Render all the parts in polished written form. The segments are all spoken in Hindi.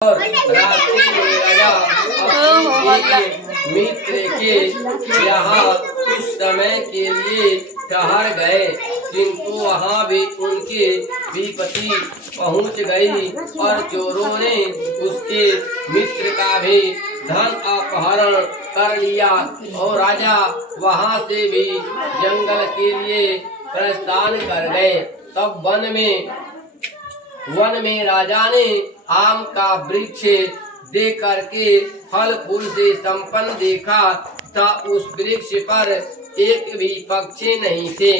और रात्रि में राजा अपने मित्र के यहाँ कुछ समय के लिए ठहर गए, किंतु वहाँ भी उनकी विपत्ति पहुँच गई और चोरों ने उसके मित्र का भी धन अपहरण कर लिया और राजा वहाँ से भी जंगल के लिए प्रस्थान कर गए। तब वन में राजा ने आम का वृक्ष देख करके फल फूल से संपन्न देखा था। उस वृक्ष पर एक भी पक्षी नहीं थे,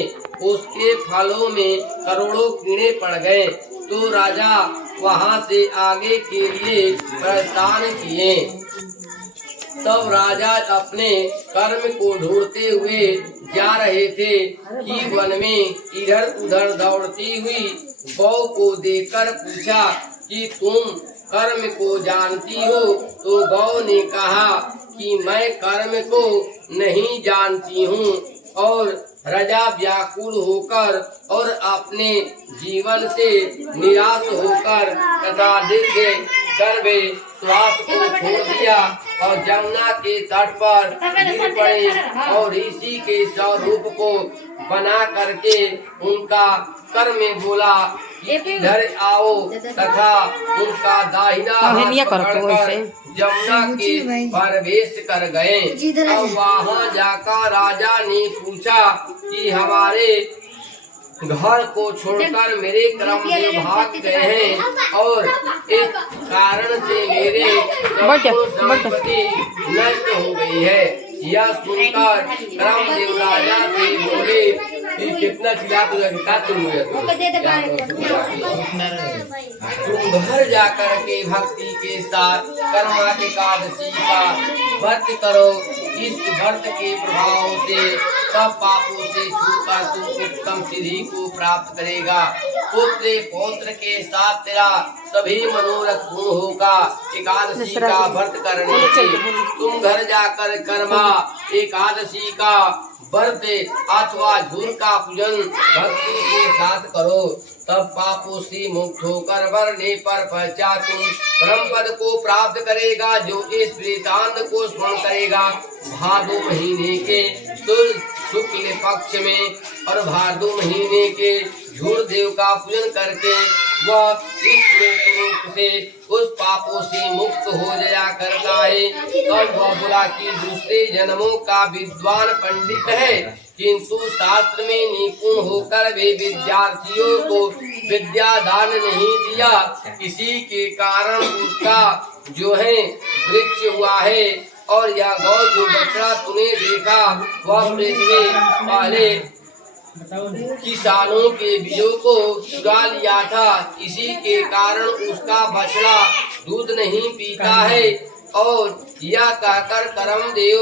उसके फलों में करोड़ों कीड़े पड़ गए। तो राजा वहां से आगे के लिए प्रस्थान किए। तब राजा अपने कर्म को ढूंढते हुए जा रहे थे कि वन में इधर उधर दौड़ती हुई गौ को देखकर पूछा कि तुम कर्म को जानती हो? तो गौ ने कहा कि मैं कर्म को नहीं जानती हूँ। और राजा व्याकुल होकर और अपने जीवन से निराश होकर तथा दीर्घ गर्भे श्वास को छोड़ दिया और जमुना के तट पर गिर पड़े और ऋषि के स्वरूप को बना करके उनका कर में बोला इधर आओ, तथा उनका दाहिना हाथ पकड़कर जमुना के प्रवेश कर गए। अब वहाँ जाकर राजा ने पूछा कि हमारे घर को छोड़कर मेरे कर्मदेव भाग गए हैं और इस कारण से मेरे संपत्ति नष्ट हो गई है। यह सुनकर कर्मदेव राजा से बोले कि कितना चिल्ला तुम घर जाकर के भक्ति के साथ कर्मा एकादशी का व्रत करो। इस व्रत के प्रभाव से सब पापों से छूटकर तुम उत्तम सिद्धि को प्राप्त करेगा। पुत्र पौत्र के साथ तेरा सभी मनोरथ पूर्ण होगा। एकादशी का व्रत करने से तुम घर जाकर कर्मा एकादशी का व्रत अथवा झूर का पूजन भक्ति के साथ करो। तब पापों से मुक्त होकर मरने पर पश्चात तुम परम पद को प्राप्त करेगा। जो इस वृत्तांत को स्मरण करेगा, भादो महीने के शुक्ल पक्ष में और भादो महीने के झूर देव का पूजन करके वह इस रूप से उस पापों से मुक्त हो जाया करता है। तब वह बोला कि दूसरे जन्मों का विद्वान पंडित है, किंतु शास्त्र में निपुण होकर वे विद्यार्थियों को विद्या दान नहीं दिया। इसी के कारण उसका जो है वृक्ष हुआ है। और यह गौ जो बछड़ा तूने देखा वह पृथ्वी पहले किसानों के बीजों को चुरा लिया था, इसी के कारण उसका बछड़ा दूध नहीं पीता है। और यह कहकर कर्मदेव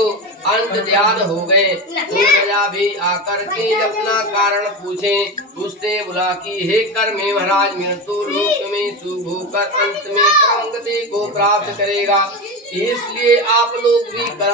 अंतर्ध्यान हो गए। तो राजा भी आकर के अपना कारण पूछे। उसने बोला कि हे कर्मे महाराज, मृत्यु लोक में शुभ होकर अंत में कर्म गति को प्राप्त करेगा, इसलिए आप लोग भी कर्म